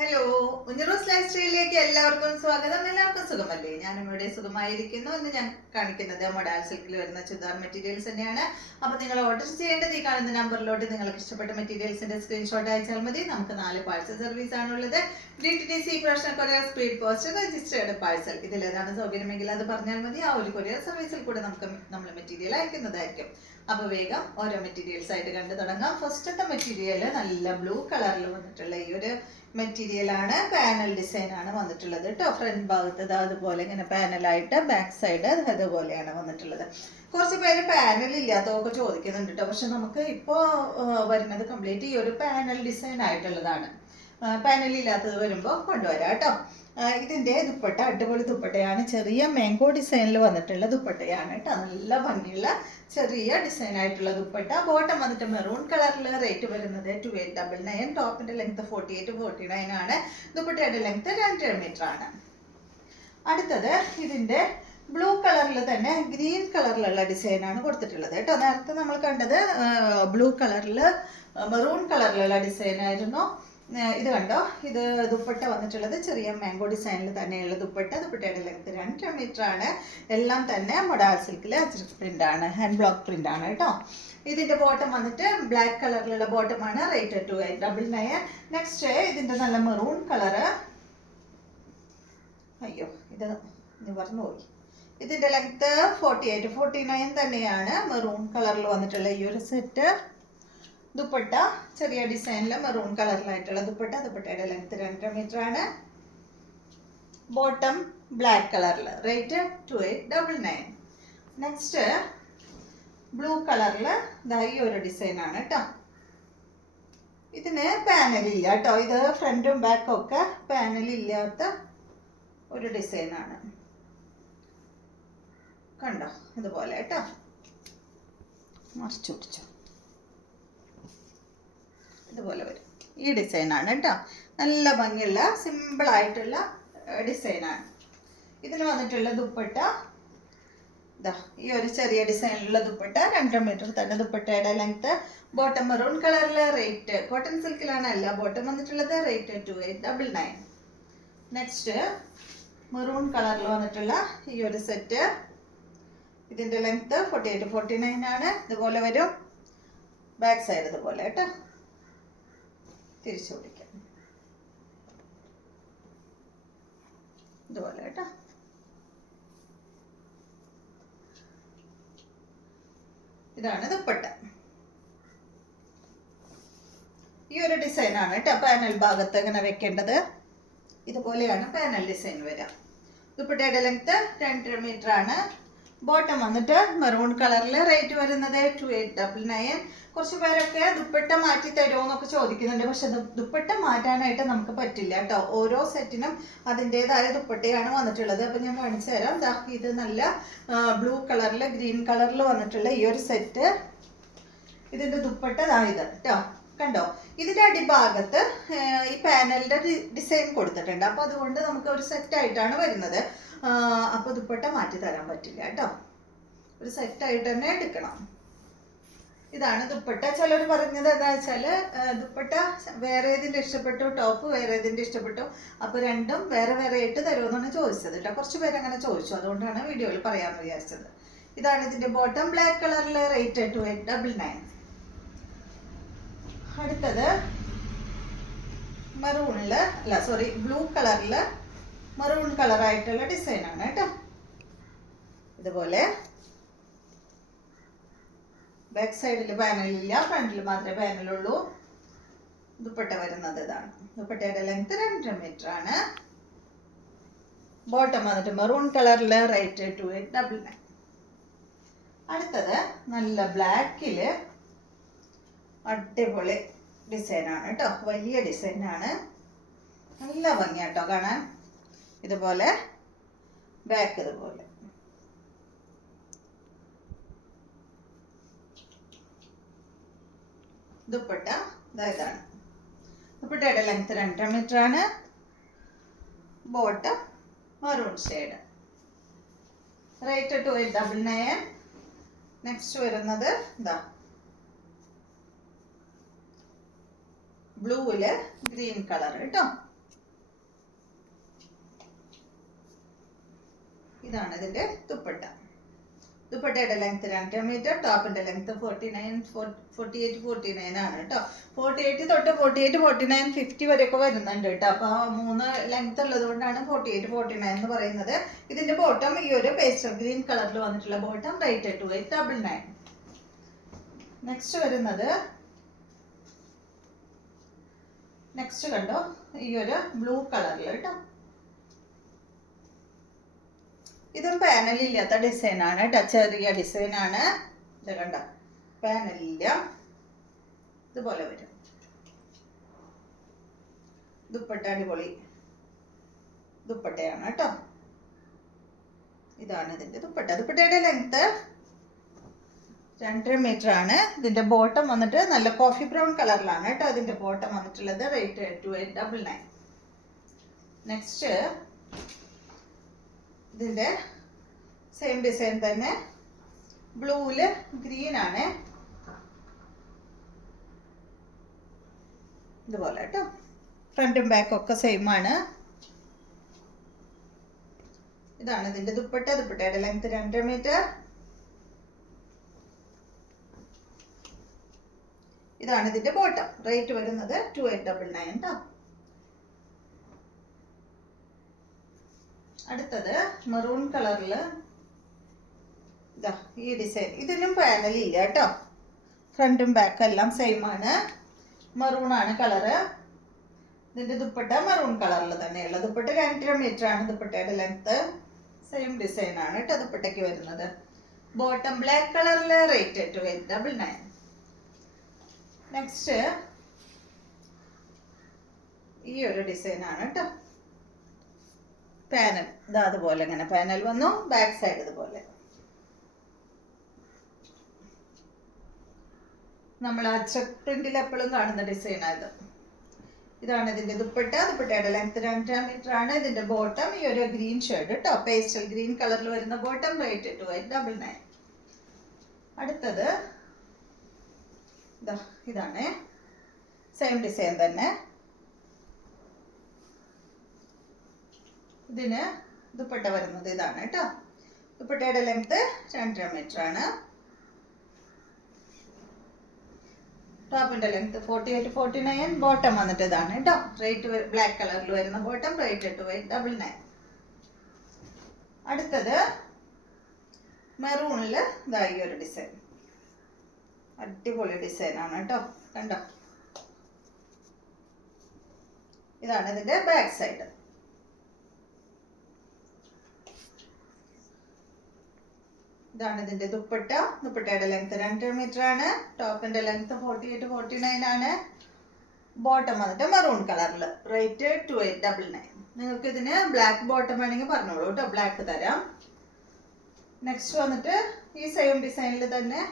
Hello ഉഞ്ഞറോസ് life സ്റ്റൈലിലേക്ക് എല്ലാവർക്കും സ്വാഗതം. എല്ലാവർക്കും സുഖമല്ലേ? ഞാനും ഇവിടെ സുഖമായിരിക്കുന്നു. ഇന്ന് ഞാൻ കാണിക്കുന്നത് മൊഡാൽ സിൽക്കിൽ വരുന്ന ചുരിദാർ മെറ്റീരിയൽസ് തന്നെയാണ്. അപ്പൊ നിങ്ങൾ ഓർഡർ ചെയ്യേണ്ടത് ഈ കാണുന്ന നമ്പറിലോട്ട് നിങ്ങൾക്ക് ഇഷ്ടപ്പെട്ട മെറ്റീരിയൽസിന്റെ സ്ക്രീൻഷോട്ട് അയച്ചാൽ മതി. നമുക്ക് നാല് പാഴ്സൽ സർവീസ് ആണുള്ളത്. ഡി ടി ഡി സി പ്രശ്ന courier speed post registered parcel ഇതിൽ ഏതാണ് സൗകര്യമെങ്കിൽ അത് പറഞ്ഞാൽ മതി. ആ ഒരു കൊറിയർ സർവീസിൽ കൂടെ നമുക്ക് നമ്മൾ മെറ്റീരിയൽ അയക്കുന്നതായിരിക്കും. അപ്പൊ വേഗം ഓരോ മെറ്റീരിയൽസ് ആയിട്ട് കണ്ടു തുടങ്ങാം. ഫസ്റ്റത്തെ മെറ്റീരിയൽ നല്ല ബ്ലൂ കളറിൽ വന്നിട്ടുള്ള ഈ ഒരു മെറ്റീരിയൽ ആണ്. പാനൽ ഡിസൈൻ ആണ് വന്നിട്ടുള്ളത് കേട്ടോ. ഫ്രണ്ട് ഭാഗത്ത് അതുപോലെ ഇങ്ങനെ പാനലായിട്ട് ബാക്ക് സൈഡ് അതുപോലെയാണ് വന്നിട്ടുള്ളത്. കുറച്ച് പേര് പാനൽ ഇല്ലാത്തതൊക്കെ ചോദിക്കുന്നുണ്ട് കേട്ടോ. പക്ഷെ നമുക്ക് ഇപ്പോൾ വരുന്നത് കംപ്ലീറ്റ് ഈ ഒരു പാനൽ ഡിസൈൻ ആയിട്ടുള്ളതാണ്. പാനൽ ഇല്ലാത്തത് വരുമ്പോൾ കൊണ്ടുവരാം കേട്ടോ. ഇതിന്റെ ദുപ്പട്ട അടിപൊളി ദുപ്പട്ടയാണ്. ചെറിയ മാംഗോ ഡിസൈനിൽ വന്നിട്ടുള്ള ദുപ്പട്ടയാണ് കേട്ടോ. നല്ല ഭംഗിയുള്ള ചെറിയ ഡിസൈൻ ആയിട്ടുള്ള ദുപ്പട്ട. ബോട്ടം വന്നിട്ട് മെറൂൺ കളറിൽ റേറ്റ് വരുന്നത് ടു എയ്റ്റ് ഡബിൾ നയൻ ടോപ്പിന്റെ length forty eight forty nine ആണ്. ദുപ്പട്ടയുടെ ലെങ്ത് രണ്ടര മീറ്റർ ആണ്. അടുത്തത് ഇതിന്റെ ബ്ലൂ കളറിൽ തന്നെ ഗ്രീൻ കളറിലുള്ള ഡിസൈനാണ് കൊടുത്തിട്ടുള്ളത് കേട്ടോ. നേരത്തെ നമ്മൾ കണ്ടത് ബ്ലൂ കളറിൽ മെറൂൺ കളറിലുള്ള ആ, ഇത് കണ്ടോ? ഇത് ദുപ്പട്ട വന്നിട്ടുള്ളത് ചെറിയ മാംഗോ ഡിസൈനിൽ തന്നെയുള്ള ദുപ്പട്ട. ദുപ്പട്ടയുടെ ലെങ്ത് രണ്ടര മീറ്റർ ആണ്. എല്ലാം തന്നെ മൊഡാൾ സിൽക്കിൽ അജ്രക് പ്രിന്റ് ആണ്. ഹാൻഡ് ബ്ലോക്ക് പ്രിന്റ് ആണ് കേട്ടോ. ഇതിന്റെ ബോട്ടം വന്നിട്ട് ബ്ലാക്ക് കളറിലുള്ള ബോട്ടം ആണ്. Rate two eight double nine next ഇതിന്റെ നല്ല മെറൂൺ കളറ് അയ്യോ ഇത് നിവർന്നു പോയി. ഇതിന്റെ length forty eight forty nine തന്നെയാണ് മെറൂൺ കളറിൽ വന്നിട്ടുള്ള ഈ ഒരു സെറ്റ് ദുപ്പട്ട ചെറിയ ഡിസൈനിൽ മെറൂൺ കളറിലായിട്ടുള്ള ദുപ്പട്ട. ദുപ്പട്ടയുടെ ലെങ്ത് മീറ്റർ ആണ്. ബോട്ടം ബ്ലാക്ക് കളറിൽ rate two eight double nine next blue കളറിൽ ഈ ഒരു ഡിസൈൻ ആണ് കേട്ടോ ഇതിന് പാനൽ ഇല്ല കേട്ടോ ഇത് ഫ്രണ്ടും ബാക്കും ഒക്കെ പാനൽ ഇല്ലാത്ത ഒരു ഡിസൈനാണ് കണ്ടോ? ഇതുപോലെ കേട്ടോ മറിച്ചു പിടിച്ചോ ഇതുപോലെ വരും. ഈ ഡിസൈനാണ് കേട്ടോ നല്ല ഭംഗിയുള്ള സിമ്പിൾ ആയിട്ടുള്ള ഡിസൈനാണ് ഇതിന് വന്നിട്ടുള്ള ദുപ്പട്ട ഇതാ ഈ ഒരു ചെറിയ ഡിസൈനിലുള്ള ദുപ്പട്ട രണ്ടര മീറ്റർ തന്നെ ദുപ്പട്ടയുടെ ലെങ്ത് ബോട്ടം മെറൂൺ കളറിലെ റേറ്റ് കോട്ടൺ സിൽക്കിലാണ് അല്ല ബോട്ടം വന്നിട്ടുള്ളത് rate two eight double nine next maroon കളറിൽ വന്നിട്ടുള്ള ഈ ഒരു സെറ്റ് ഇതിന്റെ length forty eight forty nine ആണ്. ഇതുപോലെ വരും. ബാക്ക് സൈഡ് ഇതുപോലെ കേട്ടോ തിരിച്ചു പിടിക്കാം ഇതുപോലെ കേട്ടോ. ഇതാണ് ദുപ്പട്ട. ഈ ഒരു ഡിസൈൻ ആണ് കേട്ടോ പാനൽ ഭാഗത്ത് ഇങ്ങനെ വെക്കേണ്ടത്. ഇതുപോലെയാണ് പാനൽ ഡിസൈൻ വരിക. ദുപ്പട്ടയുടെ ലെങ്ത് രണ്ടര മീറ്റർ ആണ്. ബോട്ടം വന്നിട്ട് മെറൂൺ കളറിൽ റേറ്റ് വരുന്നത് ടു എയ്റ്റ് ഡബിൾ നയൻ കുറച്ച് പേരൊക്കെ ദുപ്പട്ട മാറ്റി തരുമോ എന്നൊക്കെ ചോദിക്കുന്നുണ്ട്. പക്ഷെ ദുപ്പട്ട മാറ്റാനായിട്ട് നമുക്ക് പറ്റില്ല കേട്ടോ. ഓരോ സെറ്റിനും അതിന്റെതായ ദുപ്പട്ടയാണ് വന്നിട്ടുള്ളത്. അപ്പം ഞാൻ കാണിച്ചു തരാം. ഇത് നല്ല ബ്ലൂ കളറിൽ ഗ്രീൻ കളറിൽ വന്നിട്ടുള്ള ഈ ഒരു സെറ്റ് ഇതിന്റെ ദുപ്പട്ട ദാ ഇത് കേട്ടോ. കണ്ടോ? ഇതിന്റെ അടിഭാഗത്ത് ഈ പാനലിന്റെ ഡിസൈൻ കൊടുത്തിട്ടുണ്ട്. അപ്പോൾ അതുകൊണ്ട് നമുക്ക് ഒരു സെറ്റ് ആയിട്ടാണ് വരുന്നത്. ആ, അപ്പൊ ദുപ്പട്ട മാറ്റി തരാൻ പറ്റില്ല കേട്ടോ. ഒരു സെറ്റ് ആയിട്ട് തന്നെ എടുക്കണം. ഇതാണ് ദുപ്പട്ട. ചിലർ പറഞ്ഞത് എന്താ വെച്ചാൽ ദുപ്പട്ട വേറെ ഏതിന്റെ ഇഷ്ടപ്പെട്ടു ടോപ്പ് വേറെ ഏതിന്റെ ഇഷ്ടപ്പെട്ടു അപ്പോൾ രണ്ടും വേറെ വേറെ ആയിട്ട് തരുമെന്നാണ് ചോദിച്ചത് കേട്ടോ. കുറച്ച് പേര് അങ്ങനെ ചോദിച്ചു. അതുകൊണ്ടാണ് വീഡിയോയിൽ പറയാമെന്ന് വിചാരിച്ചത്. ഇതാണ് ഇതിന്റെ ബോട്ടം ബ്ലാക്ക് കളറിൽ rate two eight double nine അടുത്തത് മെറൂണിൽ അല്ല സോറി ബ്ലൂ കളറിൽ മെറൂൺ ഡിസൈൻ ആണ് കേട്ടോ. ഇതുപോലെ ബാക്ക് സൈഡിൽ പാനലില്ല ഫ്രണ്ടിൽ മാത്രമേ പാനലുള്ളൂ ദുപ്പട്ട വരുന്നത് ഇതാണ്. ദുപ്പട്ടയുടെ ലെങ്ത് രണ്ടര മീറ്റർ ആണ്. ബോട്ടം വന്നിട്ട് മെറൂൺ കളറിൽ rate two eight double nine അടുത്തത് നല്ല ബ്ലാക്കിൽ അടിപൊളി ഡിസൈനാണ് കേട്ടോ. വലിയ ഡിസൈനാണ് നല്ല ഭംഗിയാട്ടോ കാണാൻ. ഇതുപോലെ ബാക്ക് ഇതുപോലെ. ദുപ്പട്ട ഇതാണ്. ദുപ്പട്ടയുടെ ലെങ്ത് രണ്ടര മീറ്റർ ആണ്. Bottom maroon shade rate two eight double nine next വരുന്നത് ഇതാ. ബ്ലൂവിൽ ഗ്രീൻ കളർ കേട്ടോ ഇതാണ് ഇതിന്റെ ദുപ്പട്ട. ദുപ്പട്ടയുടെ ലെങ്ത് രണ്ടര മീറ്റർ ടോപ്പിന്റെ length forty nine forty eight forty nine ആണ് കേട്ടോ. ഫോർട്ടി എയ്റ്റ് തൊട്ട് forty eight forty nine fifty വരെയൊക്കെ വരുന്നുണ്ട് കേട്ടോ. അപ്പോൾ മൂന്ന് ലെങ്ത് ഉള്ളത് കൊണ്ടാണ് ഫോർട്ടി എയ്റ്റ് ഫോർട്ടി നയൻ എന്ന് പറയുന്നത്. ഇതിന്റെ ബോട്ടം ഈ ഒരു പേസ്റ്റർ ഗ്രീൻ കളറിൽ വന്നിട്ടുള്ള bottom rate two eight double nine next വരുന്നത് നെക്സ്റ്റ് കണ്ടോ? ഈ ഒരു ബ്ലൂ കളറിൽ കേട്ടോ. ഇതും പാനലില്ലാത്ത ആണ്. കേട്ടോ ചെറിയ ഡിസൈൻ ആണ്. ഇത് കണ്ട. പാനലില്ല ഇതുപോലെ വരും. ദുപ്പട്ട അടിപൊളി. ദുപ്പട്ടയാണ് കേട്ടോ. ഇതാണ് ഇതിന്റെ ദുപ്പട്ട. ദുപ്പട്ടയുടെ ലെങ്ത് രണ്ടര മീറ്റർ ആണ്. ഇതിന്റെ ബോട്ടം വന്നിട്ട് നല്ല കോഫി ബ്രൗൺ കളറിലാണ് കേട്ടോ. ഇതിന്റെ ബോട്ടം വന്നിട്ടുള്ളത് rate two eight double nine next ഇതിന്റെ സെയിം ഡിസൈൻ തന്നെ. ബ്ലൂവിൽ ഗ്രീൻ ആണ് ഇതുപോലെ കേട്ടോ ഫ്രണ്ടും ബാക്കും ഒക്കെ സെയിം ആണ്. ഇതാണ് ഇതിന്റെ ദുപ്പട്ട. ദുപ്പട്ടയുടെ ലെങ്ത് രണ്ടര മീറ്റർ ഇതാണ് ഇതിന്റെ ബോട്ടം റേറ്റ് വരുന്നത് ടു എയ്റ്റ് ഡബിൾ നയൻ കേട്ടോ അടുത്തത് മെറൂൺ കളറിൽ ഇതാ ഈ ഡിസൈൻ ഇതിനും പാനൽ ഇല്ല കേട്ടോ. ഫ്രണ്ടും ബാക്കും എല്ലാം സെയിം ആണ്. മെറൂൺ ആണ് കളറ് ഇതിന്റെ ദുപ്പട്ട മെറൂൺ കളറിൽ തന്നെയുള്ള ദുപ്പട്ട രണ്ടര മീറ്റർ ആണ് ദുപ്പട്ടയുടെ ലെങ്ത് സെയിം ഡിസൈൻ ആണ് കേട്ടോ ദുപ്പട്ടയ്ക്ക് വരുന്നത്. ബോട്ടം ബ്ലാക്ക് കളറിൽ rate two double nine next ഈ ഒരു ഡിസൈനാണ് കേട്ടോ. പാനൽ ഇതാ അതുപോലെ ഇങ്ങനെ പാനൽ വന്നു. ബാക്ക് സൈഡ് ഇതുപോലെ. നമ്മൾ ആ ചെക്ക് പ്രിന്റിൽ എപ്പോഴും കാണുന്ന ഡിസൈൻ ഇത്. ഇതാണ് ഇതിന്റെ ദുപ്പട്ട. ദുപ്പട്ടയുടെ ലെങ്ത് രണ്ടര മീറ്റർ ആണ്. ഇതിന്റെ ബോട്ടം ഈ ഒരു ഗ്രീൻ ഷർട്ട് കേട്ടോ പേസ്റ്റൽ ഗ്രീൻ കളറിൽ വരുന്ന bottom rate two eight double nine അടുത്തത് ഇതാ ഇതാണ്. സെയിം ഡിസൈൻ തന്നെ. ഇതിന് ദുപ്പട്ട വരുന്നത് ഇതാണ് കേട്ടോ. ദുപ്പട്ടയുടെ ലെങ്ത് രണ്ടര മീറ്റർ ആണ്. ടോപ്പിന്റെ length forty eight forty nine bottom വന്നിട്ട് ഇതാണ് കേട്ടോ. റേറ്റ് ബ്ലാക്ക് കളറിൽ വരുന്ന bottom rate two double nine അടുത്തത് മെറൂണിൽ ഇതായി ഒരു ഡിസൈൻ അടിപൊളി ഡിസൈനാണ് കേട്ടോ. കണ്ടോ? ഇതാണ് ഇതിന്റെ ബാക്ക് സൈഡ് ഇതാണ് ഇതിന്റെ ദുപ്പട്ട. ദുപ്പട്ടയുടെ ലെങ്ത് രണ്ട് മീറ്റർ ആണ്. ടോപ്പിന്റെ length forty eight forty nine ആണ്. ബോട്ടം വന്നിട്ട് മെറൂൺ കളറിൽ rate two eight double nine നിങ്ങൾക്ക് ഇതിന് ബ്ലാക്ക് ബോട്ടം വേണമെങ്കിൽ പറഞ്ഞോളൂ കേട്ടോ. ബ്ലാക്ക് തരാം. നെക്സ്റ്റ് വന്നിട്ട് ഈ സെയിം ഡിസൈനിൽ തന്നെ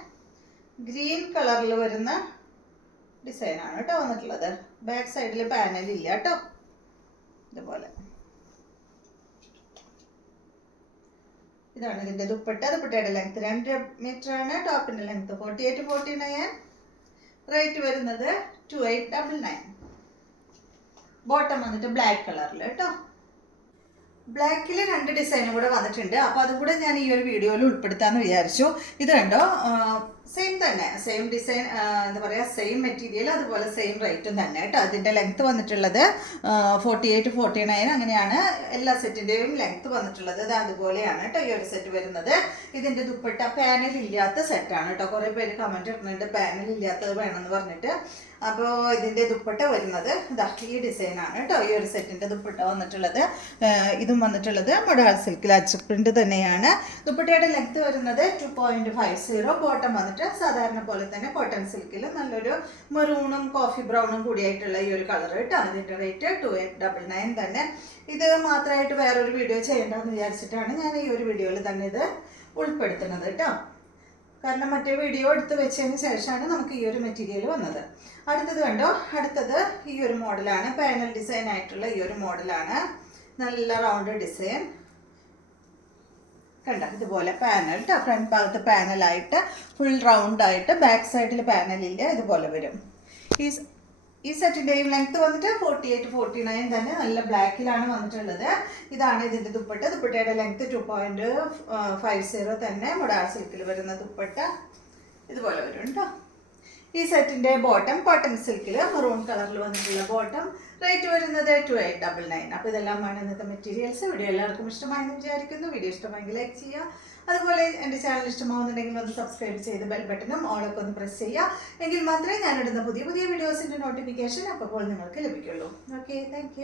ഗ്രീൻ കളറിൽ വരുന്ന ഡിസൈനാണ് കേട്ടോ വന്നിട്ടുള്ളത്. ബാക്ക് സൈഡിൽ പാനൽ ഇല്ല കേട്ടോ. ഇതുപോലെ. ഇതാണ് ഇതിന്റെ ദുപ്പട്ട. ദുപ്പട്ടയുടെ ലെങ്ത് രണ്ട് മീറ്റർ ആണ്. ടോപ്പിന്റെ length forty eight forty nine rate വരുന്നത് two eight double nine bottom വന്നിട്ട് ബ്ലാക്ക് കളറിൽ കേട്ടോ ബ്ലാക്കിൽ രണ്ട് ഡിസൈനും കൂടെ വന്നിട്ടുണ്ട്. അപ്പോൾ അതും കൂടെ ഞാൻ ഈ ഒരു വീഡിയോയിൽ ഉൾപ്പെടുത്താമെന്ന് വിചാരിച്ചു. ഇത് കണ്ടോ? സെയിം തന്നെ. സെയിം ഡിസൈൻ എന്താ പറയുക സെയിം മെറ്റീരിയൽ അതുപോലെ സെയിം റേറ്റും തന്നെ കേട്ടോ. അതിന്റെ ലെങ്ത്ത് വന്നിട്ടുള്ളത് ഫോർട്ടി എയ്റ്റ് ഫോർട്ടി നയൻ അങ്ങനെയാണ് എല്ലാ സെറ്റിന്റെയും ലെങ്ത്ത് വന്നിട്ടുള്ളത്. ഇത് അതുപോലെയാണ് കേട്ടോ ഈ ഒരു സെറ്റ് വരുന്നത്. ഇതിന്റെ ദുപ്പട്ട പാനൽ ഇല്ലാത്ത സെറ്റാണ് കേട്ടോ. കുറേ പേര് കമന്റ് ഇടുന്നുണ്ട് പാനൽ ഇല്ലാത്തത് വേണമെന്ന് പറഞ്ഞിട്ട്. അപ്പോൾ ഇതിന്റെ ദുപ്പട്ട വരുന്നത് ഇതാ ഈ ഡിസൈനാണ് കേട്ടോ ഈ ഒരു സെറ്റിന്റെ ദുപ്പട്ട വന്നിട്ടുള്ളത്. ഇതും വന്നിട്ടുള്ളത് മൊഡാൾ സിൽക്കിൽ അച്ച പ്രിന്റ് തന്നെയാണ്. ദുപ്പട്ടയുടെ ലെങ്ത്ത് വരുന്നത് two point five zero bottom വന്നിട്ട് സാധാരണ പോലെ തന്നെ കോട്ടൺ സിൽക്കിൽ നല്ലൊരു മെറൂണും കോഫി ബ്രൗണും കൂടിയായിട്ടുള്ള ഈ ഒരു കളർ കേട്ടോ അതിന്റെ rate two eight double nine തന്നെ. ഇത് മാത്രമായിട്ട് വേറൊരു വീഡിയോ ചെയ്യേണ്ടതെന്ന് വിചാരിച്ചിട്ടാണ് ഞാൻ ഈ ഒരു വീഡിയോയിൽ തന്നെ ഇത് ഉൾപ്പെടുത്തുന്നത് കേട്ടോ. കാരണം മറ്റേ വീഡിയോ എടുത്ത് വെച്ചതിന് ശേഷമാണ് നമുക്ക് ഈ ഒരു മെറ്റീരിയൽ വന്നത്. അടുത്തത് കണ്ടോ? അടുത്തത് ഈ ഒരു മോഡലാണ് പാനൽ ഡിസൈൻ ആയിട്ടുള്ള ഈ ഒരു മോഡലാണ് നല്ല റൗണ്ട് ഡിസൈൻ കണ്ട ഇതുപോലെ പാനൽ കേട്ടോ ഫ്രണ്ട് ഭാഗത്ത് പാനലായിട്ട് ഫുൾ റൗണ്ട് ആയിട്ട് ബാക്ക് സൈഡിൽ പാനലില്ല ഇതുപോലെ വരും. ഈ ഈ സെറ്റിന്റെയും ലെങ്ത് വന്നിട്ട് ഫോർട്ടി എയ്റ്റ് ഫോർട്ടി നയൻ തന്നെ നല്ല ബ്ലാക്കിലാണ് വന്നിട്ടുള്ളത്. ഇതാണ് ഇതിന്റെ ദുപ്പട്ട. ദുപ്പട്ടയുടെ length two point five zero തന്നെ. മുടാർ സിൽക്കിൽ വരുന്ന ദുപ്പട്ട. ഇതുപോലെ വരും കേട്ടോ ഈ സെറ്റിന്റെ ബോട്ടം കോട്ടൺ സിൽക്കിൽ മെറൂൺ കളറിൽ വന്നിട്ടുള്ള ബോട്ടം. റേറ്റ് വരുന്നത് ടു എയ്റ്റ് ഡബിൾ നയൻ അപ്പോൾ ഇതെല്ലാമാണ് ഇന്നത്തെ മെറ്റീരിയൽസ് വീഡിയോ എല്ലാവർക്കും ഇഷ്ടമായെന്ന് വിചാരിക്കുന്നു. വീഡിയോ ഇഷ്ടമായെങ്കിൽ ലൈക്ക് ചെയ്യുക. അതുപോലെ എന്റെ ചാനൽ ഇഷ്ടമാവുന്നുണ്ടെങ്കിൽ ഒന്ന് സബ്സ്ക്രൈബ് ചെയ്ത് ബെൽ ബട്ടണും ഓളൊക്കെ ഒന്ന് പ്രസ് ചെയ്യുക. എങ്കിൽ മാത്രമേ ഞാനിടുന്ന പുതിയ പുതിയ വീഡിയോസിന്റെ നോട്ടിഫിക്കേഷൻ അപ്പോൾ നിങ്ങൾക്ക് ലഭിക്കുള്ളൂ. Okay thank